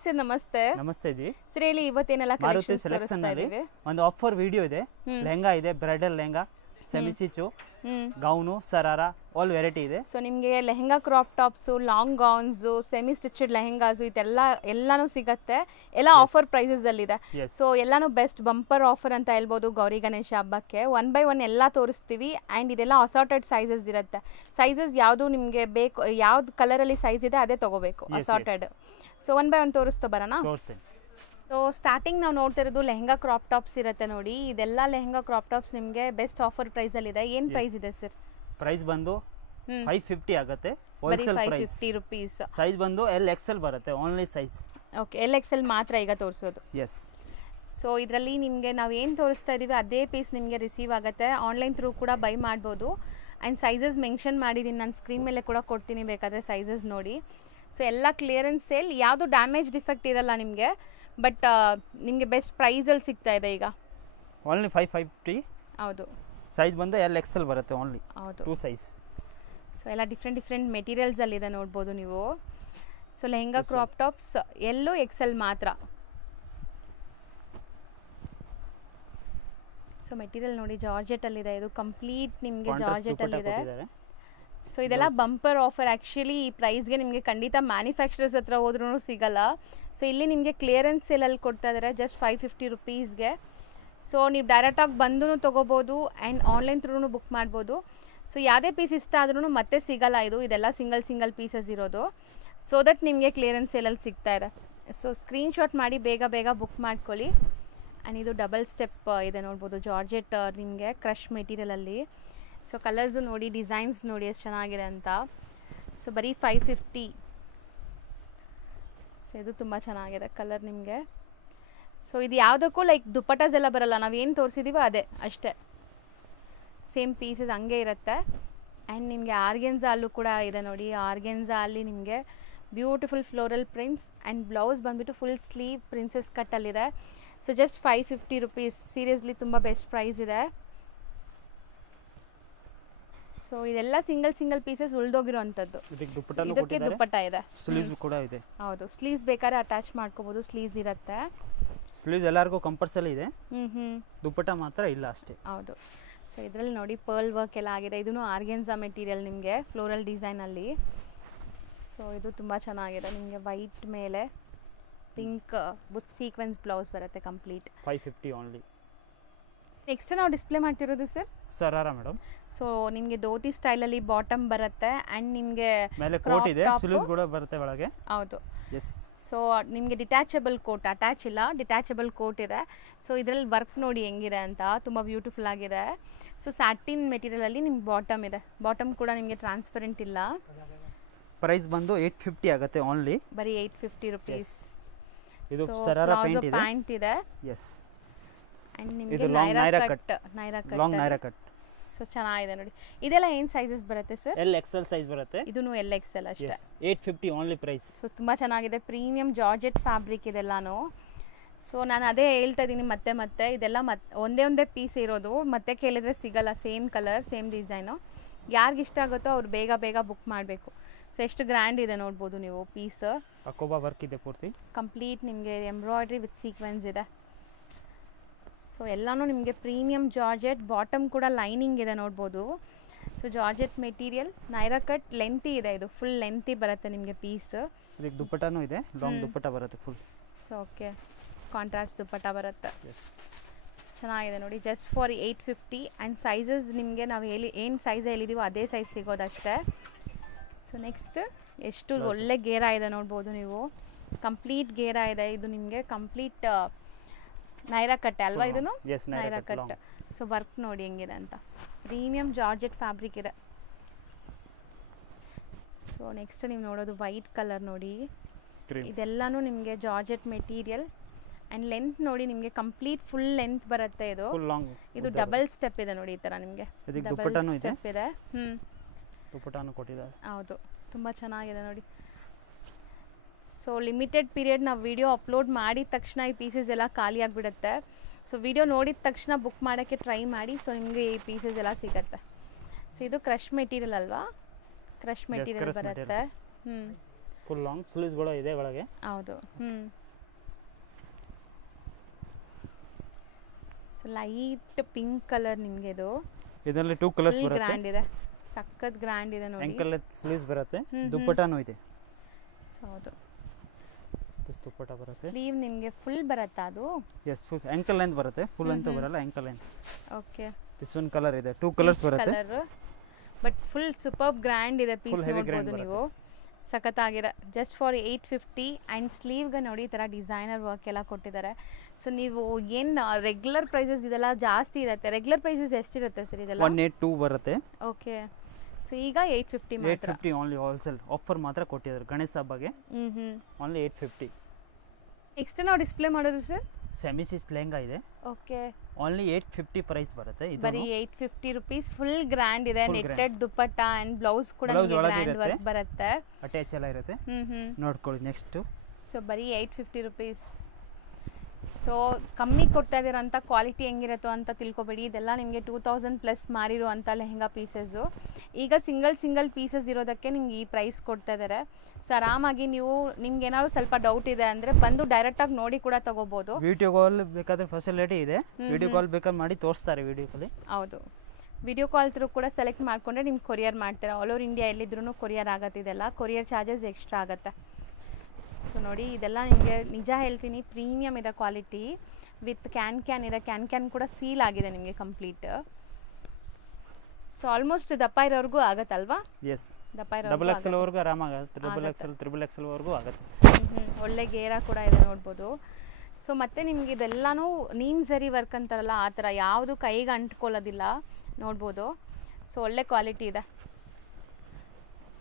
Sir ನಮಸ್ತೆ. ನಮಸ್ತೆ G. Sir ಹೇಳಿ, ಇವತ್ತೇನೆಲ್ಲ ಕಲೆಕ್ಷನ್ಸ್ ತೋರಿಸ್ತಾ ಇದೀವಿ? ಒಂದು ಆಫರ್ ವಿಡಿಯೋ ಇದೆ. ಲೆಹಂಗಾ ಇದೆ, bridal lehenga, semi stitch, gown, sharara, all variety ಇದೆ. ಸೊ ನಿಮಗೆ lehenga crop tops, long gowns, semi stitched lehengas ಎಲ್ಲಾನು ಸಿಗುತ್ತೆ. ಎಲ್ಲ ಆಫರ್ ಪ್ರೈಸಸ್ ಅಲ್ಲಿ ಇದೆ. ಸೊ ಎಲ್ಲಾನು ಬೆಸ್ಟ್ ಬಂಪರ್ ಆಫರ್ ಅಂತ ಹೇಳ್ಬೋದು ಗೌರಿ ಗಣೇಶ ಹಬ್ಬಕ್ಕೆ. 1 by 1 ಎಲ್ಲ ತೋರಿಸ್ತೀವಿ. ಆ್ಯಂಡ್ ಇದೆಲ್ಲ ಅಸಾರ್ಟೆಡ್ ಸೈಜಸ್ ಇರುತ್ತೆ. ಸೈಜಸ್ ಯಾವುದು ನಿಮಗೆ ಬೇಕು, ಯಾವ್ದು ಕಲರಲ್ಲಿ ಸೈಜ್ ಇದೆ ಅದೇ ತಗೋಬೇಕು, ಅಸಾರ್ಟೆಡ್. ಸೊ 1 by 1 ತೋರಿಸ್ತಾ ಬರೋಣ. ಸೊ ಸ್ಟಾರ್ಟಿಂಗ್ ನಾವು ನೋಡ್ತಾ ಇರೋದು ಲೆಹಂಗಾ ಕ್ರಾಪ್ ಟಾಪ್ಸ್ ಇರುತ್ತೆ ನೋಡಿ. ಇದೆಲ್ಲ ಲೆಹಂಗಾ ಕ್ರಾಪ್ ಟಾಪ್ಸ್ ನಿಮಗೆ ಬೆಸ್ಟ್ ಆಫರ್ ಪ್ರೈಸ್ ಅಲ್ಲಿ ಇದೆ. ಏನು ಪ್ರೈಸ್ ಇದೆ ಸರ್? ಪ್ರೈಸ್ ಬಂದು 550 ಆಗುತ್ತೆ. Wholesale price 550 rupees. ಸೈಜ್ ಬಂದು LXL ಬರುತ್ತೆ, ಓನ್ಲಿ ಸೈಜ್. ಓಕೆ, LXL ಮಾತ್ರ ಈಗ ತೋರಿಸೋದು. ಎಸ್. ಸೊ ಇದರಲ್ಲಿ ನಿಮಗೆ ನಾವು ಏನು ತೋರಿಸ್ತಾ ಇದ್ದೀವಿ ಅದೇ ಪೀಸ್ ನಿಮಗೆ ರಿಸೀವ್ ಆಗುತ್ತೆ. ಆನ್ಲೈನ್ ಥ್ರೂ ಕೂಡ ಬೈ ಮಾಡ್ಬೋದು. ಆ್ಯಂಡ್ ಸೈಜಸ್ ಮೆನ್ಷನ್ ಮಾಡಿದ್ದೀನಿ ನಾನು, ಸ್ಕ್ರೀನ್ ಮೇಲೆ ಕೂಡ ಕೊಡ್ತೀನಿ, ಬೇಕಾದರೆ ಸೈಜಸ್ ನೋಡಿ. ಸೊ ಎಲ್ಲ ಕ್ಲಿಯರೆನ್ಸ್ ಸೇಲ್, ಯಾವುದು ಡ್ಯಾಮೇಜ್ ಡಿಫೆಕ್ಟ್ ಇರಲ್ಲ ನಿಮಗೆ. ಬಟ್ ನಿಮಗೆ ಬೆಸ್ಟ್ ಪ್ರೈಸಲ್ಲಿ ಸಿಗ್ತಾ ಇದೆ ಈಗ. ಓನ್ಲಿ 550. ಹೌದು. ಸೈಜ್ ಬಂದು LXL ಬರುತ್ತೆ ಓನ್ಲಿ. ಹೌದು, 2 ಸೈಜ್. ಸೊ ಎಲ್ಲ ಡಿಫ್ರೆಂಟ್ ಮೆಟೀರಿಯಲ್ಸಲ್ಲಿದೆ ನೋಡ್ಬೋದು ನೀವು. ಸೊ ಲೆಹಂಗಾ ಕ್ರಾಪ್ ಟಾಪ್ಸ್ ಎಲ್ಲೂ XL ಮಾತ್ರ. ಸೊ ಮೆಟೀರಿಯಲ್ ನೋಡಿ, ಜಾರ್ಜೆಟಲ್ಲಿದೆ. ಇದು ಕಂಪ್ಲೀಟ್ ನಿಮಗೆ ಜಾರ್ಜೆಟಲ್ಲಿದೆ. ಸೊ ಇದೆಲ್ಲ ಬಂಪರ್ ಆಫರ್. ಆ್ಯಕ್ಚುಲಿ ಈ ಪ್ರೈಸ್ಗೆ ನಿಮಗೆ ಖಂಡಿತ ಮ್ಯಾನುಫ್ಯಾಕ್ಚರರ್ಸ್ ಹತ್ರ ಹೋದ್ರೂ ಸಿಗಲ್ಲ. ಸೊ ಇಲ್ಲಿ ನಿಮಗೆ ಕ್ಲಿಯರೆನ್ಸ್ ಸೇಲಲ್ಲಿ ಕೊಡ್ತಾ ಇದ್ದಾರೆ ಜಸ್ಟ್ 550 ರೂಪೀಸ್ಗೆ. ಸೊ ನೀವು ಡೈರೆಕ್ಟಾಗಿ ಬಂದು ತೊಗೋಬೋದು ಆ್ಯಂಡ್ ಆನ್ಲೈನ್ ಥ್ರೂನು ಬುಕ್ ಮಾಡ್ಬೋದು. ಸೊ ಯಾವುದೇ ಪೀಸ್ ಇಷ್ಟ ಆದ್ರೂ ಮತ್ತೆ ಸಿಗಲ್ಲ. ಇದೆಲ್ಲ ಸಿಂಗಲ್ ಪೀಸಸ್ ಇರೋದು. ಸೊ ದಟ್ ನಿಮಗೆ ಕ್ಲಿಯರೆನ್ಸ್ ಸೇಲಲ್ಲಿ ಸಿಗ್ತಾ ಇದೆ. ಸೊ ಸ್ಕ್ರೀನ್ಶಾಟ್ ಮಾಡಿ ಬೇಗ ಬುಕ್ ಮಾಡ್ಕೊಳ್ಳಿ. ಆ್ಯಂಡ್ ಇದು ಡಬಲ್ ಸ್ಟೆಪ್ ಇದೆ ನೋಡ್ಬೋದು, ಜಾರ್ಜೆಟ್ ನಿಮಗೆ ಕ್ರಶ್ ಮೆಟೀರಿಯಲಲ್ಲಿ. ಸೊ ಕಲರ್ಸು ನೋಡಿ, ಡಿಸೈನ್ಸ್ ನೋಡಿ ಎಷ್ಟು ಚೆನ್ನಾಗಿದೆ ಅಂತ. ಸೊ ಬರೀ 550. ಸೊ ಇದು ತುಂಬ ಚೆನ್ನಾಗಿದೆ ಕಲರ್ ನಿಮಗೆ. ಸೊ ಇದು ಯಾವುದಕ್ಕೂ ಲೈಕ್ ದುಪ್ಪಟಾಸ್ ಎಲ್ಲ ಬರಲ್ಲ, ನಾವೇನು ತೋರಿಸಿದ್ದೀವೋ ಅದೇ ಅಷ್ಟೇ, ಸೇಮ್ ಪೀಸಸ್ ಹಂಗೆ ಇರುತ್ತೆ. ಆ್ಯಂಡ್ ನಿಮಗೆ ಆರ್ಗೆನ್ಝಾ ಅಲ್ಲೂ ಕೂಡ ಇದೆ ನೋಡಿ. ಆರ್ಗೆನ್ಝಾ ಅಲ್ಲಿ ನಿಮಗೆ beautiful floral prints and blouse ಬಂದುಬಿಟ್ಟು ಫುಲ್ ಸ್ಲೀವ್ ಪ್ರಿನ್ಸಸ್ ಕಟ್ಟಲ್ಲಿದೆ. So just 550 rupees. ಸೀರಿಯಸ್ಲಿ ತುಂಬ ಬೆಸ್ಟ್ ಪ್ರೈಸ್ ಇದೆ. ಸೊ ಇದೆಲ್ಲ ಸಿಂಗಲ್ ಪೀಸಸ್ ಉಳ್ದೋಗಿರೋಂಥದ್ದು. ಇದಕ್ಕೆ ದುಪ್ಪಟ್ಟ ಇದೆ, ಸ್ಲೀವ್ಸ್ ಕೂಡ ಇದೆ. ಹೌದು, ಸ್ಲೀವ್ಸ್ ಬೇಕಾದ್ರೆ ಅಟ್ಯಾಚ್ ಮಾಡ್ಕೋಬಹುದು. ಸ್ಲೀವ್ಸ್ ಇರುತ್ತೆ. ಸ್ಲೀವ್ಸ್ ಎಲ್ಲರಿಗೂ ಕಂಪಲ್ಸರಿ ಇದೆ. ದುಪ್ಪಟ್ಟ ಮಾತ್ರ ಇಲ್ಲ ಅಷ್ಟೇ. ಹೌದು. ಸೊ ಇದರಲ್ಲಿ ನೋಡಿ ಪರ್ಲ್ ವರ್ಕ್ ಎಲ್ಲ ಆಗಿದೆ. ಇದೂ ಆರ್ಗೆನ್ಝಾ ಮೆಟೀರಿಯಲ್ ನಿಮಗೆ ಫ್ಲೋರಲ್ ಡಿಸೈನಲ್ಲಿ. ಸೊ ಇದು ತುಂಬ ಚೆನ್ನಾಗಿದೆ. ನಿಮಗೆ ವೈಟ್ ಮೇಲೆ ಪಿಂಕ್ ವಿತ್ ಸೀಕ್ವೆನ್ಸ್ ಬ್ಲೌಸ್ ಬರುತ್ತೆ ಕಂಪ್ಲೀಟ್. 550 ಓನ್ಲಿ. ನೆಕ್ಸ್ಟ್ ನಾವು ಡಿಸ್ಪ್ಲೇ ಮಾಡ್ತಿರೋದು ಸರ್ ಸರಾರಾ ಮೇಡಮ್. ಸೊ ನಿಮಗೆ ಧೋತಿ ಸ್ಟೈಲಲ್ಲಿ ಬಾಟಮ್ ಬರುತ್ತೆ ಆ್ಯಂಡ್ ನಿಮಗೆ ಮೇಲೆ ಕೋಟ್ ಇದೆ, ಸ್ಲೀವ್ಸ್ ಕೂಡ ಬರುತ್ತೆ ಒಳಗೆ. ಹೌದು. ಎಸ್. ಸೊ ನಿಮಗೆ ಡಿಟ್ಯಾಚಬಲ್ ಕೋಟ್, ಅಟ್ಯಾಚ್ ಇಲ್ಲ, ಡಿಟ್ಯಾಚಬಲ್ ಕೋಟ್ ಇದೆ. ಸೊ ಇದರಲ್ಲಿ ವರ್ಕ್ ನೋಡಿ ಹೆಂಗಿದೆ ಅಂತ, ತುಂಬ ಬ್ಯೂಟಿಫುಲ್ ಆಗಿದೆ. ಸೊ ಸ್ಯಾಟಿನ್ ಮೆಟೀರಿಯಲಲ್ಲಿ ನಿಮ್ಗೆ ಬಾಟಮ್ ಇದೆ. ಬಾಟಮ್ ಕೂಡ ನಿಮಗೆ ಟ್ರಾನ್ಸ್ಪರೆಂಟ್ ಇಲ್ಲ. ಪ್ರೈಸ್ ಬಂದು 850 ಆಗುತ್ತೆ ಓನ್ಲಿ. ಬರೀ 850 ರೂಪೀಸ್. ಇದು ಸರಾರಾ ಪ್ಯಾಂಟ್ ಇದೆ. ಎಸ್. ಆ್ಯಂಡ್ ನಿಮಗೆ ನೈರಾ ಕಟ್. ಸೊ ಚೆನ್ನಾಗಿದೆ ನೋಡಿ. ಇದೆಲ್ಲ ಏನು ಸೈಜಸ್ ಬರುತ್ತೆ ಸರ್? LXL ಸೈಜ್ ಬರುತ್ತೆ. ಇದೂ LXL ಅಷ್ಟೇ. 850 ಓನ್ಲಿ ಪ್ರೈಸ್. ಸೊ ತುಂಬ ಚೆನ್ನಾಗಿದೆ. ಪ್ರೀಮಿಯಂ ಜಾರ್ಜೆಟ್ ಫ್ಯಾಬ್ರಿಕ್ ಇದೆಲ್ಲಾನು. ಸೊ ನಾನು ಅದೇ ಹೇಳ್ತಾ ಇದ್ದೀನಿ ಮತ್ತೆ ಇದೆಲ್ಲ ಒಂದೇ ಪೀಸ್ ಇರೋದು. ಮತ್ತೆ ಕೇಳಿದ್ರೆ ಸಿಗಲ್ಲ. Same colour, same design. ಯಾರಿಗೆ ಇಷ್ಟ ಆಗುತ್ತೋ ಅವ್ರು ಬೇಗ ಬುಕ್ ಮಾಡಬೇಕು. ಸೊ ಎಷ್ಟು ಗ್ರ್ಯಾಂಡ್ ಇದೆ ನೋಡ್ಬೋದು ನೀವು ಪೀಸ್. ಅಕೋಬಾ ವರ್ಕ್ ಇದೆ ಪೂರ್ತಿ. ಕಂಪ್ಲೀಟ್ ನಿಮಗೆ ಎಂಬ್ರಾಯ್ಡ್ರಿ ವಿತ್ ಸೀಕ್ವೆನ್ಸ್ ಇದೆ. ಸೊ ಎಲ್ಲನೂ ನಿಮಗೆ ಪ್ರೀಮಿಯಂ ಜಾರ್ಜೆಟ್. ಬಾಟಮ್ ಕೂಡ ಲೈನಿಂಗ್ ಇದೆ ನೋಡ್ಬೋದು. So georgette material, Naira cut, lengthy ಇದೆ. ಇದು ಫುಲ್ ಲೆಂತಿ ಬರುತ್ತೆ ನಿಮಗೆ ಪೀಸ್. ಇದಕ್ಕೆ ದುಪ್ಪಟ್ಟನೂ ಇದೆ, ಲಾಂಗ್ ದುಪ್ಪಟ್ಟ ಬರುತ್ತೆ ಫುಲ್. ಸೊ ಓಕೆ, ಕಾಂಟ್ರಾಸ್ಟ್ ದುಪ್ಪಟ್ಟ ಬರುತ್ತೆ. ಚೆನ್ನಾಗಿದೆ ನೋಡಿ. Just for 850. ಆ್ಯಂಡ್ ಸೈಜಸ್ ನಿಮಗೆ ನಾವು ಏನು ಸೈಜ್ ಹೇಳಿದ್ದೀವೋ ಅದೇ ಸೈಜ್ ಸಿಗೋದಷ್ಟೇ. ಸೊ ನೆಕ್ಸ್ಟ್ ಎಷ್ಟು ಒಳ್ಳೆ ಗೇರ ಇದೆ ನೋಡ್ಬೋದು ನೀವು. ಕಂಪ್ಲೀಟ್ ಗೇರ ಇದೆ. ಇದು ನಿಮಗೆ ಕಂಪ್ಲೀಟ್ ನೈರಾ ಕಟ್ ಅಲ್ವಾ? ಇದನ್ನು ನೈರಾ ಕಟ್. ಸೊ ವರ್ಕ್ ನೋಡಿ ಹೆಂಗಿದೆ ಅಂತ. ಪ್ರೀಮಿಯಂ ಜಾರ್ಜೆಟ್ ಫ್ಯಾಬ್ರಿಕ್ ಇದೆ. ಸೊ ನೆಕ್ಸ್ಟ್ ನೀವು ನೋಡೋದು ವೈಟ್ ಕಲರ್ ನೋಡಿ. ಇದೆಲ್ಲಾನು ನಿಮಗೆ ಜಾರ್ಜೆಟ್ ಮೆಟೀರಿಯಲ್. ಆ್ಯಂಡ್ ಲೆಂತ್ ನೋಡಿ ನಿಮಗೆ ಕಂಪ್ಲೀಟ್ ಫುಲ್ ಲೆಂತ್ ಬರುತ್ತೆ. ಇದು ಡಬಲ್ ಸ್ಟೆಪ್ ಇದೆ ನೋಡಿ. ಈ ಥರ ನಿಮಗೆ ಡಬಲ್ ಸ್ಟೆಪ್ ಇದೆ. ಹೌದು, ತುಂಬ ಚೆನ್ನಾಗಿದೆ ನೋಡಿ. ಸೊ ಲಿಮಿಟೆಡ್ ಪೀರಿಯಡ್ ನಾವು ವಿಡಿಯೋ ಅಪ್ಲೋಡ್ ಮಾಡಿದ ತಕ್ಷಣ ಈ ಪೀಸಸ್ ಎಲ್ಲ ಖಾಲಿ ಆಗಿಬಿಡುತ್ತೆ. ಸೊ ವಿಡಿಯೋ ನೋಡಿದ ತಕ್ಷಣ ಬುಕ್ ಮಾಡೋಕ್ಕೆ ಟ್ರೈ ಮಾಡಿ. ಸೊ ನಿಮಗೆ ಈ ಪೀಸಸ್ ಎಲ್ಲ ಸಿಗುತ್ತೆ. ಸೊ ಇದು ಕ್ರಶ್ ಮೆಟೀರಿಯಲ್ ಅಲ್ವಾ? ಕ್ರಶ್ ಮೆಟೀರಿಯಲ್ ಬರುತ್ತೆ. ಫುಲ್ ಲಾಂಗ್ ಸ್ಲೀವ್ಸ್ಗಳು ಇದೆ ಒಳಗೆ. ಹೌದು. ಸೊ ಲೈಟ್ ಪಿಂಕ್ ಕಲರ್ ನಿಮಗೆ ಇದು. ಇದರಲ್ಲಿ 2 ಕಲರ್ಸ್ ಬರುತ್ತೆ. ಗ್ರ್ಯಾಂಡ್ ಇದೆ, ಸಖತ್ ಗ್ರ್ಯಾಂಡ್ ಇದೆ ನೋಡಿ. ಆಂಕಲ್ ಲೆಂತ್ ಸ್ಲೀವ್ಸ್ ಬರುತ್ತೆ, ದುಪ್ಪಟ್ಟಾನೂ ಇದೆ. ಹೌದು, ದುಪ್ಪಟ್ಟ ಬರುತ್ತೆ. ಸ್ಲೀವ್ ನಿಮಗೆ ಫುಲ್ ಬರುತ್ತಾ ಅದು? ಎಸ್, ಫುಲ್ ಆಂಕಲ್ ಲೆಂತ್ ಬರುತ್ತೆ, ಫುಲ್ ಲೆಂತ್ ಬರಲ್ಲ, ankle length. Okay. This one colour ಇದೆ, 2 ಕಲರ್ಸ್ ಬರುತ್ತೆ. Colour but full super grand ಇದೆ ಪೀಸ್, ನೋಡ್ಬೋದು ನೀವು. ಸಖತ್ತಾಗಿದೆ. ಜಸ್ಟ್ ಫಾರ್ 850 ಆ್ಯಂಡ್ ಸ್ಲೀವ್ಗೆ ನೋಡಿ ಈ ಥರ ಡಿಸೈನರ್ ವರ್ಕ್ ಎಲ್ಲ ಕೊಟ್ಟಿದ್ದಾರೆ. ಸೊ ನೀವು ಏನು ರೆಗ್ಯುಲರ್ ಪ್ರೈಸಸ್ ಇದೆಲ್ಲ ಜಾಸ್ತಿ ಇರುತ್ತೆ. ರೆಗ್ಯುಲರ್ ಪ್ರೈಸಸ್ ಎಷ್ಟಿರುತ್ತೆ ಸರ್ ಇದೆಲ್ಲ? 182 ಬರುತ್ತೆ. ಓಕೆ. ಸೊ ಈಗ 850 ಮಾತ್ರ. 850 ಓನ್ಲಿ ಹೋಲ್ಸೇಲ್ ಆಫರ್ ಮಾತ್ರ ಕೊಟ್ಟಿದ್ದಾರೆ ಗಣೇಶ ಹಬ್ಬಗೆ. ಓನ್ಲಿ 850. ನೆಕ್ಸ್ಟ್ ನಾವು ಡಿಸ್ಪ್ಲೇ ಮಾಡೋದು ಸರ್ ಸೆಮಿ ಸ್ಟಿಚ್ ಲೆಹಂಗಾ ಇದೆ. ಓಕೆ. ಓನ್ಲಿ 850 ಪ್ರೈಸ್ ಬರುತ್ತೆ. ಇದು ಬರೀ 850 ರೂಪೀಸ್. ಫುಲ್ ಗ್ರ್ಯಾಂಡ್ ಇದೆ. ನೆಟ್ಟೆಡ್ ದುಪ್ಪಟ್ಟ ಅಂಡ್ ಬ್ಲೌಸ್ ಕೂಡ ನಿಮಗೆ ಗ್ರ್ಯಾಂಡ್ ವರ್ಕ್ ಬರುತ್ತೆ. ಅಟ್ಯಾಚ್ ಎಲ್ಲ ಇರುತ್ತೆ. ನೋಡ್ಕೊಳ್ಳಿ ನೆಕ್ಸ್ಟ್. ಸೊ ಬರೀ 850 ರೂಪೀಸ್. ಸೊ ಕಮ್ಮಿ ಕೊಡ್ತಾ ಇದ್ದೀರಂತ ಕ್ವಾಲಿಟಿ ಹೆಂಗಿರುತ್ತೋ ಅಂತ ತಿಳ್ಕೊಬೇಡಿ. ಇದೆಲ್ಲ ನಿಮಗೆ 2000+ ಮಾರಿರುವಂಥ ಲೆಹಂಗಾ ಪೀಸಸ್ಸು. ಈಗ ಸಿಂಗಲ್ ಪೀಸಸ್ ಇರೋದಕ್ಕೆ ನಿಮ್ಗೆ ಈ ಪ್ರೈಸ್ ಕೊಡ್ತಾ ಇದ್ದಾರೆ. ಸೊ ಆರಾಮಾಗಿ ನೀವು ನಿಮ್ಗೆ ಏನಾದ್ರು ಸ್ವಲ್ಪ ಡೌಟ್ ಇದೆ ಅಂದರೆ ಬಂದು ಡೈರೆಕ್ಟಾಗಿ ನೋಡಿ ಕೂಡ ತಗೋಬೋದು. ವಿಡಿಯೋ ಕಾಲ್ ಬೇಕಾದ್ರೆ ಫೆಸಿಲಿಟಿ ಇದೆ, ವಿಡಿಯೋ ಕಾಲ್ ಬೇಕಾದ್ರೆ ಮಾಡಿ ತೋರಿಸ್ತಾರೆ ವಿಡಿಯೋ ಕಾಲ್. ಹೌದು, ವಿಡಿಯೋ ಕಾಲ್ ಥ್ರೂ ಕೂಡ ಸೆಲೆಕ್ಟ್ ಮಾಡಿಕೊಂಡ್ರೆ ನಿಮ್ಗೆ ಕೊರಿಯರ್ ಮಾಡ್ತಾರೆ. ಆಲ್ ಓವರ್ ಇಂಡಿಯಾ ಎಲ್ಲಿದ್ರೂ ಕೊರಿಯರ್ ಆಗುತ್ತೆ. ಇದೆಲ್ಲ ಕೊರಿಯರ್ ಚಾರ್ಜಸ್ ಎಕ್ಸ್ಟ್ರಾ ಆಗುತ್ತೆ. ಸೊ ನೋಡಿ ಇದೆಲ್ಲ ನಿಮಗೆ ನಿಜ ಹೇಳ್ತೀನಿ ಪ್ರೀಮಿಯಮ್ ಇದೆ ಕ್ವಾಲಿಟಿ. ವಿತ್ ಕ್ಯಾನ್ ಇದೆ. ಕ್ಯಾನ್ ಕೂಡ ಸೀಲ್ ಆಗಿದೆ ನಿಮಗೆ ಕಂಪ್ಲೀಟ್. ಸೊ ಆಲ್ಮೋಸ್ಟ್ ದಪ್ಪ ಇರೋರ್ಗೂ ಆಗತ್ತಲ್ವಾ? ಎಸ್, ದಪ್ಪ ಇರೋ ಡಬಲ್ ಎಕ್ಸೆಲ್ ವರೆಗೂ ಆರಾಮಾಗುತ್ತೆ. ಟ್ರಿಬಲ್ ಎಕ್ಸೆಲ್ ವರೆಗೂ ಆಗುತ್ತೆ. ಒಳ್ಳೆ ಗೇರ ಕೂಡ ಇದೆ ನೋಡ್ಬೋದು. ಸೊ ಮತ್ತೆ ನಿಮ್ಗೆ ಇದೆಲ್ಲನೂ ನೀಮ್ ಝರಿ ವರ್ಕ್ ಅಂತಾರಲ್ಲ ಆ ಥರ ಯಾವುದು ಕೈಗೆ ಅಂಟ್ಕೊಳ್ಳೋದಿಲ್ಲ, ನೋಡ್ಬೋದು. ಸೊ ಒಳ್ಳೆ ಕ್ವಾಲಿಟಿ ಇದೆ.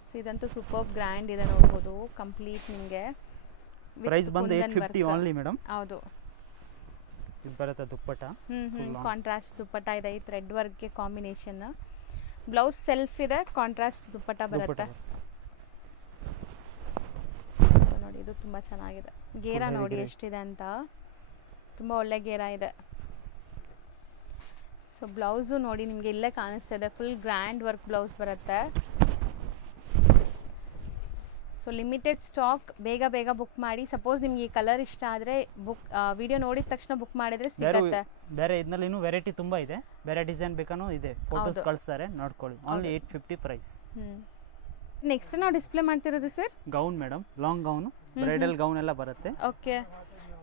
ಸೊ ಇದಂತೂ ಸೂಪರ್ ಗ್ರ್ಯಾಂಡ್ ಇದೆ ನೋಡ್ಬೋದು ಕಂಪ್ಲೀಟ್. ನಿಮಗೆ ಪ್ರೈಸ್ ಬಂದು 850 ಓನ್ಲಿ ಮೇಡಮ್. ಹೌದು, ಇದು ಬರುತ್ತೆ ದುಪ್ಪಟ್ಟ. ಕಾಂಟ್ರಾಸ್ಟ್ ದುಪ್ಪಟ್ಟ ಇದೆ. ಈ ಥ್ರೆಡ್ ವರ್ಕ್ಗೆ ಕಾಂಬಿನೇಷನ್. ಬ್ಲೌಸ್ ಸೆಲ್ಫ್ ಇದೆ, ಕಾಂಟ್ರಾಸ್ಟ್ ದುಪ್ಪಟ್ಟ ಬರುತ್ತೆ. ಸೊ ನೋಡಿ ಇದು ತುಂಬ ಚೆನ್ನಾಗಿದೆ. ಗೇರ ನೋಡಿ ಎಷ್ಟಿದೆ ಅಂತ, ತುಂಬ ಒಳ್ಳೆ ಗೇರ ಇದೆ. ಸೊ ಬ್ಲೌಸು ನೋಡಿ ನಿಮಗೆ ಇಲ್ಲೇ ಕಾಣಿಸ್ತಿದೆ, ಫುಲ್ ಗ್ರ್ಯಾಂಡ್ ವರ್ಕ್ ಬ್ಲೌಸ್ ಬರುತ್ತೆ. ಸೊ ಲಿಮಿಟೆಡ್ ಸ್ಟಾಕ್, ಬೇಗ ಬುಕ್ ಮಾಡಿ. ಸಪೋಸ್ ನಿಮ್ಗೆ ಈ ಕಲರ್ ಇಷ್ಟ ಆದರೆ ವಿಡಿಯೋ ನೋಡಿದ ತಕ್ಷಣ ಬುಕ್ ಮಾಡಿದ್ರೆ ಸಿಗುತ್ತೆ. ಬೇರೆ ಇದರಲ್ಲಿ ಇನ್ನೂ ವೆರೈಟಿ ತುಂಬ ಇದೆ, ಬೇರೆ ಡಿಸೈನ್ ಬೇಕಾನೂ ಇದೆ, ಫೋಟೋಸ್ ಕಳಿಸ್ತಾರೆ ನೋಡ್ಕೊಳ್ಳಿ. Only 850 price. ನೆಕ್ಸ್ಟ್ ನಾವು ಡಿಸ್ಪ್ಲೇ ಮಾಡ್ತಿರೋದು sir gown madam, long gown, bridal gown ಎಲ್ಲ ಬರುತ್ತೆ. Okay.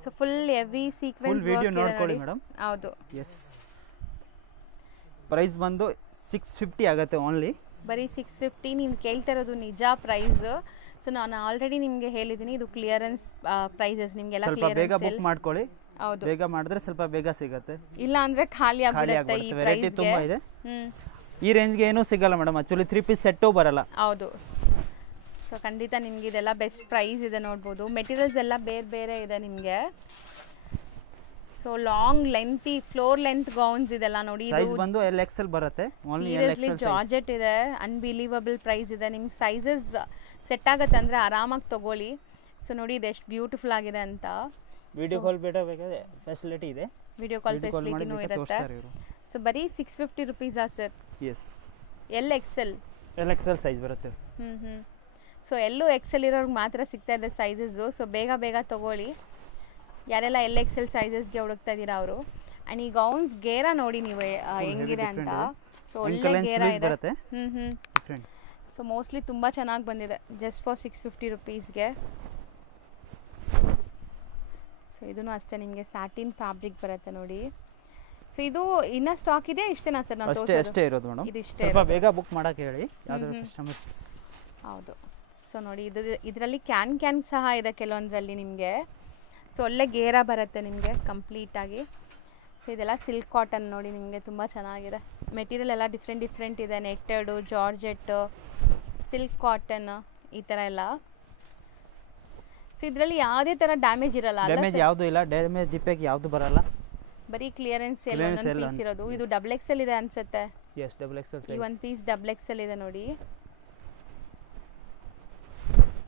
So full heavy sequence video ನೋಡ್ಕೊಳ್ಳಿ ಮೇಡಮ್. ಹೌದು. ಎಸ್, ಪ್ರೈಸ್ ಬಂದು 650 ಆಗುತ್ತೆ ಓನ್ಲಿ. ಬರೀ 650. ನೀವು ಕೇಳ್ತಾ ಇರೋದು ನಿಜ ಪ್ರೈಸ್. ಸೊ ನಾನು ಆಲ್ರೆಡಿ ನಿಮಗೆ ಹೇಳಿದ್ದೀನಿ ಇದು ಕ್ಲಿಯರೆನ್ಸ್ ಪ್ರೈಸಸ್. ನಿಮಗೆಲ್ಲ ಸ್ವಲ್ಪ ಬೇಗ ಬುಕ್ ಮಾಡ್ಕೊಳ್ಳಿ. ಹೌದು, ಬೇಗ ಮಾಡಿದ್ರೆ ಸ್ವಲ್ಪ ಬೇಗ ಸಿಗುತ್ತೆ, ಇಲ್ಲ ಅಂದ್ರೆ ಖಾಲಿ ಆಗಿಬಿಡುತ್ತೆ. ಈ ವೆರೈಟಿ ತುಂಬಾ ಇದೆ. ಈ ರೇಂಜ್ಗೆ ಏನೂ ಸಿಗಲ್ಲ ಮೇಡಮ್. ಆಕ್ಚುಲಿ 3 ಪೀಸ್ ಸೆಟ್ಟು ಬರಲ್ಲ. ಹೌದು. ಸೊ ಖಂಡಿತ ನಿಮ್ಗೆ ಇದೆಲ್ಲ ಬೆಸ್ಟ್ ಪ್ರೈಸ್ ಇದೆ ನೋಡ್ಬೋದು. ಮೆಟೀರಿಯಲ್ಸ್ ಎಲ್ಲ ಬೇರೆ ಇದೆ ನಿಮಗೆ. So long lengthy floor length gowns ಇದೆಲ್ಲ ನೋಡಿ. ಸೈಜ್ ಬಂದು LXL ಬರುತ್ತೆ. ಓನ್ಲಿ LXL ಜಾರ್ಜೆಟ್ ಇದೆ. ಅನ್ಬಿಲೀವಬಲ್ ಪ್ರೈಸ್ ಇದೆ. ನಿಮ್ಗೆ ಸೈಜಸ್ ಸೆಟ್ ಆಗುತ್ತೆ ಅಂದರೆ ಆರಾಮಾಗಿ ತಗೊಳ್ಳಿ. ಸೊ ನೋಡಿ ಇದು ಎಷ್ಟು ಬ್ಯೂಟಿಫುಲ್ ಆಗಿದೆ ಅಂತ. ವಿಡಿಯೋ ಕಾಲ್ ಬೇಕಾದ್ರೆ ಫೆಸಿಲಿಟಿ ಇದೆ, ವಿಡಿಯೋ ಕಾಲ್ ಫೆಸಿಲಿಟಿನೂ ಇರುತ್ತೆ. ಸೊ ಬರೀ 650 ರೂಪೀಸಾ ಸರ್? ಎಸ್, LXL ಸೈಜ್ ಬರುತ್ತೆ. ಸೊ ಎಲ್ಲೂ XL ಇರೋರ್ಗೆ ಮಾತ್ರ ಸಿಗ್ತಾ ಇದೆ ಸೈಜಸ್ಸು. ಸೊ ಬೇಗ ತಗೊಳ್ಳಿ. ಯಾರೆಲ್ಲ LXL ಸೈಜಸ್ಗೆ ಹುಡುಕ್ತಾ ಇದ್ದೀರಾ ಅವರು. ಆ್ಯಂಡ್ ಈ ಗೌನ್ಸ್ ಗೇರ ನೋಡಿ ನೀವು ಹೆಂಗಿದೆ ಅಂತ. ಸೊ ಒಳ್ಳೆ ಗೇರ ಇದೆ. ಸೊ ಮೋಸ್ಟ್ಲಿ ತುಂಬ ಚೆನ್ನಾಗಿ ಬಂದಿದೆ ಜಸ್ಟ್ ಫಾರ್ 650 ರೂಪೀಸ್ಗೆ. ಸೊ ಇದೂ ಅಷ್ಟೇ ನಿಮಗೆ ಸ್ಯಾಟಿನ್ ಫ್ಯಾಬ್ರಿಕ್ ಬರುತ್ತೆ ನೋಡಿ. ಸೊ ಇದು ಇನ್ನೂ ಸ್ಟಾಕ್ ಇದೆ, ಇಷ್ಟೇನಾ ಸರ್? ನಾವು ಅಷ್ಟೇ ಇರೋದು ಮೇಡಮ್. ಇದಿಷ್ಟೇ, ಸ್ವಲ್ಪ ಬೇಗ ಬುಕ್ ಮಾಡೋಕ್ಕೆ ಹೇಳಿ ಯಾವ್ದಾದ್ರು ಕಸ್ಟಮರ್ಸ್. ಹೌದು. ಸೊ ನೋಡಿ ಇದರಲ್ಲಿ ಕ್ಯಾನ್ ಸಹ ಇದೆ ಕೆಲವೊಂದರಲ್ಲಿ ನಿಮಗೆ. ಸೊ ಒಳ್ಳೆ ಗೇರ ಬರುತ್ತೆ ನಿಮಗೆ ಕಂಪ್ಲೀಟಾಗಿ. ಸೊ ಇದೆಲ್ಲ ಸಿಲ್ಕ್ ಕಾಟನ್ ನೋಡಿ ನಿಮಗೆ ತುಂಬ ಚೆನ್ನಾಗಿದೆ. ಮೆಟೀರಿಯಲ್ ಎಲ್ಲ ಡಿಫ್ರೆಂಟ್ ಇದೆ. ನೆಟ್ಟೆಡು, ಜಾರ್ಜೆಟ್ಟು, ಸಿಲ್ಕ್ ಕಾಟನ್ ಈ ಥರ ಎಲ್ಲ. ಸೊ ಇದರಲ್ಲಿ ಯಾವುದೇ ಥರ ಡ್ಯಾಮೇಜ್ ಇರಲ್ಲ. ಡ್ಯಾಮೇಜ್ ಯಾವುದು ಇಲ್ಲ, ಡ್ಯಾಮೇಜ್ ಡಿಫೆಕ್ಟ್ ಯಾವುದು ಬರಲ್ಲ. ಬರೀ ಕ್ಲಿಯರೆನ್ಸ್ ಎಲ್ಲ ಒಂದೊಂದು ಪೀಸ್ ಇರೋದು. ಇದು XXL ಇದೆ ಅನ್ಸುತ್ತೆ. ಎಸ್, XXL ಈ ಒಂದು ಪೀಸ್ XXL ಇದೆ ನೋಡಿ.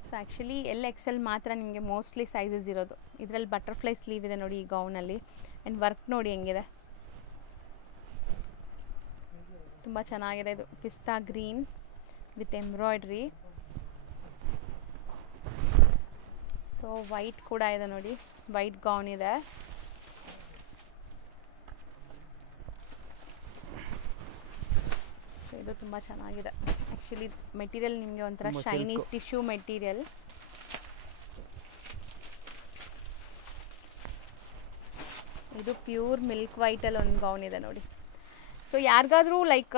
ಸೊ ಆ್ಯಕ್ಚುಲಿ XL ಮಾತ್ರ ನಿಮಗೆ ಮೋಸ್ಟ್ಲಿ ಸೈಜಸ್ ಇರೋದು. ಇದರಲ್ಲಿ ಬಟರ್ಫ್ಲೈ ಸ್ಲೀವ್ ಇದೆ ನೋಡಿ ಈ ಗೌನಲ್ಲಿ. ಆ್ಯಂಡ್ ವರ್ಕ್ ನೋಡಿ ಹೆಂಗಿದೆ, ತುಂಬ ಚೆನ್ನಾಗಿದೆ. ಇದು ಪಿಸ್ತಾ green with embroidery. So white ಕೂಡ ಇದೆ ನೋಡಿ, ವೈಟ್ ಗೌನ್ ಇದೆ. ಸೊ ಇದು ತುಂಬ ಚೆನ್ನಾಗಿದೆ ಆ್ಯಕ್ಚುಲಿ. ಮೆಟೀರಿಯಲ್ ನಿಮಗೆ ಒಂಥರ ಶೈನಿ ಟಿಶ್ಯೂ ಮೆಟೀರಿಯಲ್. ಇದು ಪ್ಯೂರ್ ಮಿಲ್ಕ್ ವೈಟಲ್ಲಿ ಒಂದು ಗೌನ್ ಇದೆ ನೋಡಿ. ಸೊ ಯಾರಿಗಾದ್ರೂ ಲೈಕ್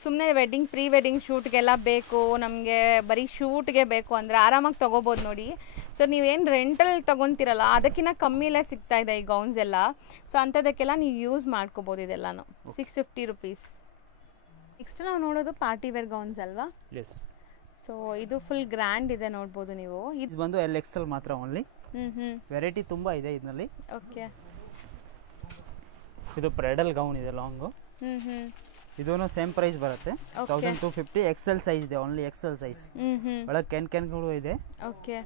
ಸುಮ್ಮನೆ ವೆಡ್ಡಿಂಗ್ ಪ್ರೀ ವೆಡ್ಡಿಂಗ್ ಶೂಟ್ಗೆಲ್ಲ ಬೇಕು, ನಮಗೆ ಬರೀ ಶೂಟ್ಗೆ ಬೇಕು ಅಂದರೆ ಆರಾಮಾಗಿ ತೊಗೋಬೋದು ನೋಡಿ. ಸೊ ನೀವೇನು ರೆಂಟಲ್ ತೊಗೊತೀರಲ್ಲ ಅದಕ್ಕಿಂತ ಕಮ್ಮಿಲೇ ಸಿಗ್ತಾ ಇದೆ ಈ ಗೌನ್ಸ್ ಎಲ್ಲ. ಸೊ ಅಂಥದಕ್ಕೆಲ್ಲ ನೀವು ಯೂಸ್ ಮಾಡ್ಕೋಬೋದು ಇದೆಲ್ಲನೂ. 650 ರುಪೀಸ್. ನೆಕ್ಸ್ಟ್ ನಾವು ನೋಡೋದು ಪಾರ್ಟಿ ವೇರ್ ಗೌನ್ಸ್ ಅಲ್ವಾ? ಎಸ್. ಸೊ ಇದು ಫುಲ್ ಗ್ರ್ಯಾಂಡ್ ಇದೆ ನೋಡ್ಬೋದು ನೀವು. ಇದು ಬಂದು LXL ಮಾತ್ರ ಓನ್ಲಿ. ವೆರೈಟಿ ತುಂಬ ಇದೆ ಇದರಲ್ಲಿ. ಓಕೆ. ಇದು ಬ್ರೈಡಲ್ ಗೌನ್ ಇದೆ ಲಾಂಗು. ಇದೂ ಸೇಮ್ ಪ್ರೈಸ್ ಬರುತ್ತೆ, 1250. XL ಸೈಜ್ ಇದೆ, ಓನ್ಲಿ XL ಸೈಜ್. ಒಳಗೆ ಕ್ಯಾನ್ಗಳು ಇದೆ. ಓಕೆ.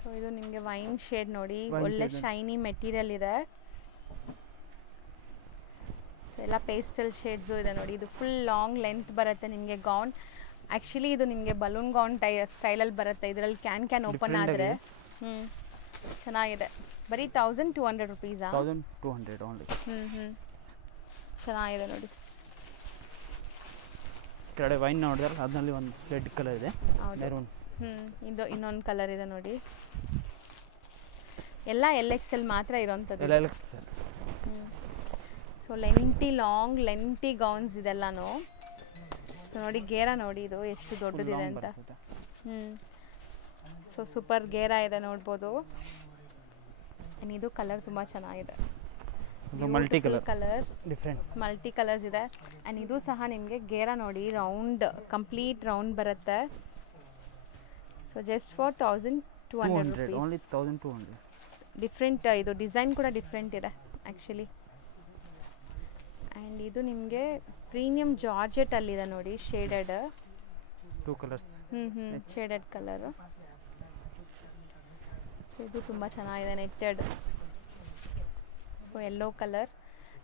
ಸೊ ಇದು ನಿಮಗೆ ವೈನ್ ಶೇಡ್ ನೋಡಿ, ಒಳ್ಳೆ ಶೈನಿ ಮೆಟೀರಿಯಲ್ ಇದೆ. ಸೊ ಎಲ್ಲ ಪೇಸ್ಟಲ್ ಶೇಡ್ಸು ಇದೆ ನೋಡಿ. ಇದು ಫುಲ್ ಲಾಂಗ್ ಲೆಂತ್ ಬರುತ್ತೆ ನಿಮಗೆ ಗೌನ್. ಆ್ಯಕ್ಚುಲಿ ಇದು ನಿಮಗೆ ಬಲೂನ್ ಗೌನ್ ಸ್ಟೈಲಲ್ಲಿ ಬರುತ್ತೆ. ಇದರಲ್ಲಿ ಕ್ಯಾನ್ ಓಪನ್ ಆದರೆ ಚೆನ್ನಾಗಿದೆ. ಬರೀ 1200 ರುಪೀಸಾ? 1200 ಓನ್ಲಿ. ಚೆನ್ನಾಗಿದೆ ನೋಡಿ. ಕೆಳಗಡೆ ವೈನ್ ನೋಡಿದ್ರೆ ಅದರಲ್ಲಿ ಒಂದು ರೆಡ್ ಕಲರ್ ಇದೆ. ಮೆರೂನ್. ಇದು ಇನ್ನೊಂದು ಕಲರ್ ಇದೆ ನೋಡಿ. ಎಲ್ಲ LXL ಮಾತ್ರ ಇರೋಂಥದ್ದು. LXL. So long lengthy gowns ಇದೆಲ್ಲನೂ. ಸೊ ನೋಡಿ ಗೇರಾ ನೋಡಿ ಇದು ಎಷ್ಟು ದೊಡ್ಡದಿದೆ ಅಂತ. ಸೊ ಸೂಪರ್ ಗೇರಾ ಇದೆ ನೋಡ್ಬೋದು. ಆ್ಯಂಡ್ ಇದು ಕಲರ್ ತುಂಬ ಚೆನ್ನಾಗಿದೆ, multi colour, different multi colours ಇದೆ. ಆ್ಯಂಡ್ ಇದು ಸಹ ನಿಮಗೆ ಗೇರಾ ನೋಡಿ ರೌಂಡ್, ಕಂಪ್ಲೀಟ್ ರೌಂಡ್ ಬರುತ್ತೆ. So just for 1200 rupees. Only 1200. Different, ಇದು ಡಿಸೈನ್ ಕೂಡ ಡಿಫ್ರೆಂಟ್ ಇದೆ ಆ್ಯಕ್ಚುಲಿ. ಆ್ಯಂಡ್ ಇದು ನಿಮಗೆ ಪ್ರೀಮಿಯಂ ಜಾರ್ಜೆಟಲ್ಲಿದೆ ನೋಡಿ, shaded 2 colours. Shaded colour. So ಇದು ತುಂಬ ಚೆನ್ನಾಗಿದೆ, netted. So yellow colour.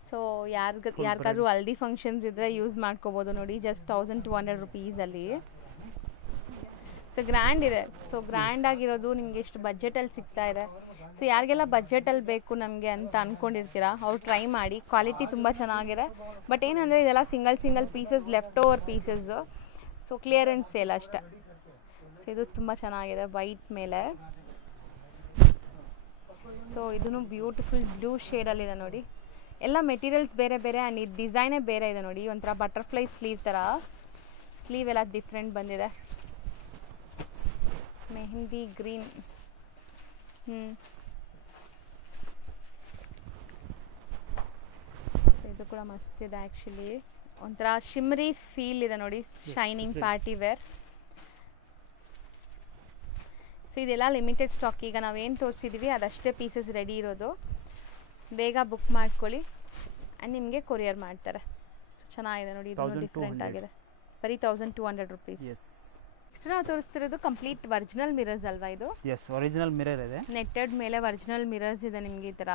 So ಯಾರಿಗಾದ್ರೂ ಹಲ್ದಿ ಫಂಕ್ಷನ್ಸ್ ಇದ್ದರೆ ಯೂಸ್ ಮಾಡ್ಕೋಬೋದು ನೋಡಿ, ಜಸ್ಟ್ 1200 ರುಪೀಸಲ್ಲಿ. ಸೊ ಗ್ರ್ಯಾಂಡ್ ಇದೆ. ಸೊ ಗ್ರ್ಯಾಂಡ್ ಆಗಿರೋದು ನಿಮಗೆ ಇಷ್ಟು ಬಜೆಟಲ್ಲಿ ಸಿಗ್ತಾ ಇದೆ. ಸೊ ಯಾರಿಗೆಲ್ಲ ಬಜೆಟಲ್ಲಿ ಬೇಕು ನಮಗೆ ಅಂತ ಅಂದ್ಕೊಂಡಿರ್ತೀರಾ ಅವ್ರು ಟ್ರೈ ಮಾಡಿ. ಕ್ವಾಲಿಟಿ ತುಂಬ ಚೆನ್ನಾಗಿದೆ. ಬಟ್ ಏನಂದರೆ ಇದೆಲ್ಲ single pieces, left over pieces. So clearance sale ಅಷ್ಟೆ. ಸೊ ಇದು ತುಂಬ ಚೆನ್ನಾಗಿದೆ ವೈಟ್ ಮೇಲೆ. ಸೊ ಇದೂ ಬ್ಯೂಟಿಫುಲ್ ಬ್ಲೂ ಶೇಡಲ್ಲಿದೆ ನೋಡಿ. ಎಲ್ಲ ಮೆಟೀರಿಯಲ್ಸ್ ಬೇರೆ ಬೇರೆ ಆ್ಯಂಡ್ ಇದು ಡಿಸೈನೇ ಬೇರೆ ಇದೆ ನೋಡಿ. ಒಂಥರ ಬಟರ್ಫ್ಲೈ ಸ್ಲೀವ್ ಥರ, ಸ್ಲೀವ್ ಎಲ್ಲ ಡಿಫ್ರೆಂಟ್ ಬಂದಿದೆ. ಮೆಹಂದಿ ಗ್ರೀನ್. ಸೊ ಇದು ಕೂಡ ಮಸ್ತ್ ಇದೆ ಆ್ಯಕ್ಚುಲಿ. ಒಂಥರ ಶಿಮ್ರಿ ಫೀಲ್ ಇದೆ ನೋಡಿ, ಶೈನಿಂಗ್ ಪಾರ್ಟಿ ವೇರ್. ಸೊ ಇದೆಲ್ಲ ಲಿಮಿಟೆಡ್ ಸ್ಟಾಕ್. ಈಗ ನಾವೇನು ತೋರಿಸಿದ್ದೀವಿ ಅದಷ್ಟೇ ಪೀಸಸ್ ರೆಡಿ ಇರೋದು. ಬೇಗ ಬುಕ್ ಮಾಡ್ಕೊಳ್ಳಿ ಆ್ಯಂಡ್ ನಿಮಗೆ ಕೊರಿಯರ್ ಮಾಡ್ತಾರೆ. ಸೊ ಚೆನ್ನಾಗಿದೆ ನೋಡಿ, ಇದು ಡಿಫ್ರೆಂಟ್ ಆಗಿದೆ. ಬರೀ 1200 ರುಪೀಸ್. ನೆಕ್ಸ್ಟ್ ನಾವು ತೋರಿಸ್ತಿರೋದು ಕಂಪ್ಲೀಟ್ ಒರಿಜಿನಲ್ ಮಿರರ್ಸ್ ಅಲ್ವಾ ಇದು? ಎಸ್, ಒರಿಜಿನಲ್ ಮಿರರ್ ಇದೆ. ನೆಟ್ಟೆಡ್ ಮೇಲೆ ಒರಿಜಿನಲ್ ಮಿರರ್ಸ್ ಇದೆ ನಿಮಗೆ ಈ ಥರ.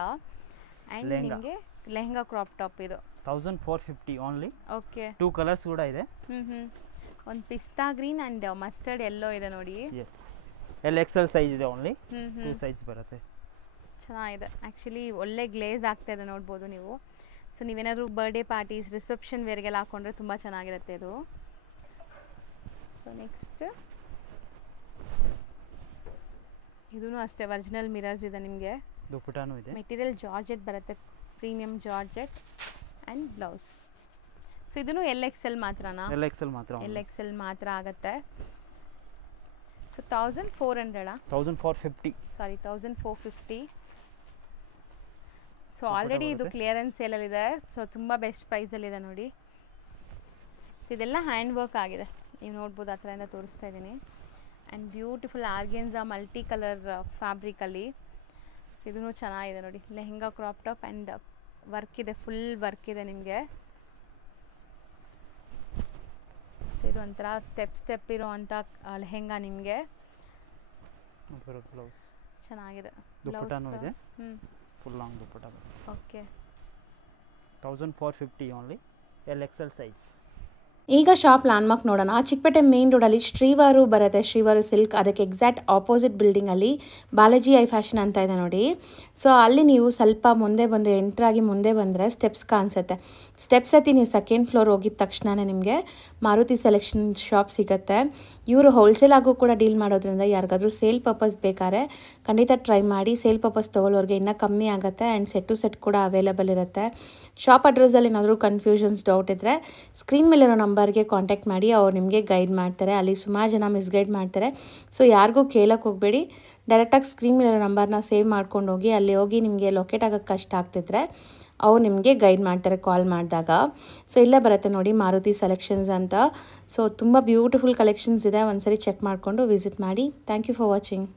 ಆ್ಯಂಡ್ ನಿಮಗೆ ಲೆಹಂಗಾ ಕ್ರಾಪ್ ಟಾಪ್ ಇದು 1450 ಓನ್ಲಿ. ಓಕೆ. 2 ಕಲರ್ಸ್ ಕೂಡ ಇದೆ. ಒಂದು ಪಿಸ್ತಾ ಗ್ರೀನ್ ಆ್ಯಂಡ್ ಮಸ್ಟರ್ಡ್ ಎಲ್ಲೋ ಇದೆ ನೋಡಿ. ಎಸ್, LXL ಸೈಜ್ ಇದೆ ಓನ್ಲಿ. 2 ಸೈಜ್ ಬರುತ್ತೆ. ಚೆನ್ನಾಗಿದೆ ಆ್ಯಕ್ಚುಲಿ. ಒಳ್ಳೆ ಗ್ಲೇಸ್ ಆಗ್ತಾ ಇದೆ ನೋಡ್ಬೋದು ನೀವು. ಸೊ ನೀವೇನಾದ್ರು ಬರ್ಡೇ ಪಾರ್ಟೀಸ್, ರಿಸೆಪ್ಷನ್ ವೇರ್ಗೆಲ್ಲ ಹಾಕೊಂಡ್ರೆ ತುಂಬ ಚೆನ್ನಾಗಿರುತ್ತೆ ಇದು. ಸೊ ನೆಕ್ಸ್ಟ್ ಇದೂ ಅಷ್ಟೇ ಒರಿಜಿನಲ್ ಮಿರರ್ಸ್ ಇದೆ ನಿಮಗೆ. ದುಪಟ್ಟಾನೂ ಇದೆ. ಮೆಟೀರಿಯಲ್ ಜಾರ್ಜೆಟ್ ಬರುತ್ತೆ, premium georgette and blouse. So ಇದೂ LXL ಮಾತ್ರನಾ? LXL ಮಾತ್ರ. LXL ಮಾತ್ರ ಆಗುತ್ತೆ. ಸೊ 1400 1450. ಸಾರಿ 1450. ಸೊ ಆಲ್ರೆಡಿ ಇದು ಕ್ಲಿಯರೆನ್ಸ್ ಸೇಲಲ್ಲಿದೆ. ಸೊ ತುಂಬ ಬೆಸ್ಟ್ ಪ್ರೈಸಲ್ಲಿದೆ ನೋಡಿ. ಸೊ ಇದೆಲ್ಲ ಹ್ಯಾಂಡ್ ವರ್ಕ್ ಆಗಿದೆ, ನೀವು ನೋಡ್ಬೋದು. ಆ ಥರದಿಂದ ತೋರಿಸ್ತಾ ಇದ್ದೀನಿ. And beautiful organza multi colour ಫ್ಯಾಬ್ರಿಕಲ್ಲಿ. ಸೊ ಇದೂ ಚೆನ್ನಾಗಿದೆ ನೋಡಿ. Lehenga crop top and work ಇದೆ, ಫುಲ್ ವರ್ಕ್ ಇದೆ ನಿಮಗೆ. ಸೊ ಇದು ಒಂಥರ ಸ್ಟೆಪ್ ಇರೋವಂಥ ಲೆಹಂಗಾ ನಿಮಗೆ. ಬ್ಲೌಸ್ ಚೆನ್ನಾಗಿದೆ. ದುಪಟ್ಟಾನೂ ಇದೆ. Full long dupatta. Okay. 1450 only. LXL size. ಈಗ ಶಾಪ್ ಲ್ಯಾಂಡ್ಮಾರ್ಕ್ ನೋಡೋಣ. ಚಿಕ್ಕಪೇಟೆ ಮೇನ್ ರೋಡಲ್ಲಿ ಶ್ರೀವಾರು ಬರುತ್ತೆ, ಶ್ರೀವಾರು ಸಿಲ್ಕ್. ಅದಕ್ಕೆ ಎಕ್ಸಾಕ್ಟ್ ಆಪೋಸಿಟ್ ಬಿಲ್ಡಿಂಗಲ್ಲಿ ಬಾಲಾಜಿ ಐ ಫ್ಯಾಷನ್ ಅಂತ ಇದೆ ನೋಡಿ. ಸೊ ಅಲ್ಲಿ ನೀವು ಸ್ವಲ್ಪ ಮುಂದೆ ಬಂದು ಎಂಟ್ರಾಗಿ ಮುಂದೆ ಬಂದರೆ ಸ್ಟೆಪ್ಸ್ ಕಾಣಿಸುತ್ತೆ. ಸ್ಟೆಪ್ಸ್ ಹತ್ತಿ ನೀವು ಸೆಕೆಂಡ್ ಫ್ಲೋರ್ ಹೋಗಿದ ತಕ್ಷಣವೇ ನಿಮಗೆ ಮಾರುತಿ ಸೆಲೆಕ್ಷನ್ ಶಾಪ್ ಸಿಗುತ್ತೆ. ಇವರು ಹೋಲ್ಸೇಲ್ ಆಗು ಕೂಡ ಡೀಲ್ ಮಾಡೋದ್ರಿಂದ ಯಾರಿಗಾದ್ರೂ ಸೇಲ್ ಪರ್ಪಸ್ ಬೇಕಾದ್ರೆ ಖಂಡಿತ ಟ್ರೈ ಮಾಡಿ. ಸೇಲ್ ಪರ್ಪಸ್ ತೊಗೊಳ್ಳೋರಿಗೆ ಇನ್ನೂ ಕಮ್ಮಿ ಆಗುತ್ತೆ. ಆ್ಯಂಡ್ ಸೆಟ್ ಟು ಸೆಟ್ ಕೂಡ ಅವೈಲೇಬಲ್ ಇರುತ್ತೆ. ಶಾಪ್ ಅಡ್ರೆಸ್ಸಲ್ಲಿ ಏನಾದರೂ ಕನ್ಫ್ಯೂಷನ್ಸ್ ಡೌಟ್ ಇದ್ದರೆ ಸ್ಕ್ರೀನ್ ಮೇಲಿರೋ ನಂಬರ್ಗೆ ಕಾಂಟ್ಯಾಕ್ಟ್ ಮಾಡಿ, ಅವ್ರು ನಿಮಗೆ ಗೈಡ್ ಮಾಡ್ತಾರೆ. ಅಲ್ಲಿ ಸುಮಾರು ಜನ ಮಿಸ್ಗೈಡ್ ಮಾಡ್ತಾರೆ. ಸೊ ಯಾರಿಗೂ ಕೇಳೋಕ್ಕೆ ಹೋಗಬೇಡಿ, ಡೈರೆಕ್ಟಾಗಿ ಸ್ಕ್ರೀನ್ ಮೇಲಿರೋ ನಂಬರ್ನ ಸೇವ್ ಮಾಡ್ಕೊಂಡು ಹೋಗಿ. ಅಲ್ಲಿ ಹೋಗಿ ನಿಮಗೆ ಲೊಕೇಟ್ ಆಗೋಕ್ಕೆ ಕಷ್ಟ ಆಗ್ತಿದ್ರೆ ಅವ್ರು ನಿಮಗೆ ಗೈಡ್ ಮಾಡ್ತಾರೆ ಕಾಲ್ ಮಾಡಿದಾಗ. ಸೊ ಇಲ್ಲೇ ಬರುತ್ತೆ ನೋಡಿ ಮಾರುತಿ ಸೆಲೆಕ್ಷನ್ಸ್ ಅಂತ. ಸೊ ತುಂಬ ಬ್ಯೂಟಿಫುಲ್ ಕಲೆಕ್ಷನ್ಸ್ ಇದೆ, ಒಂದ್ಸರಿ ಚೆಕ್ ಮಾಡಿಕೊಂಡು ವಿಸಿಟ್ ಮಾಡಿ. Thank you for watching.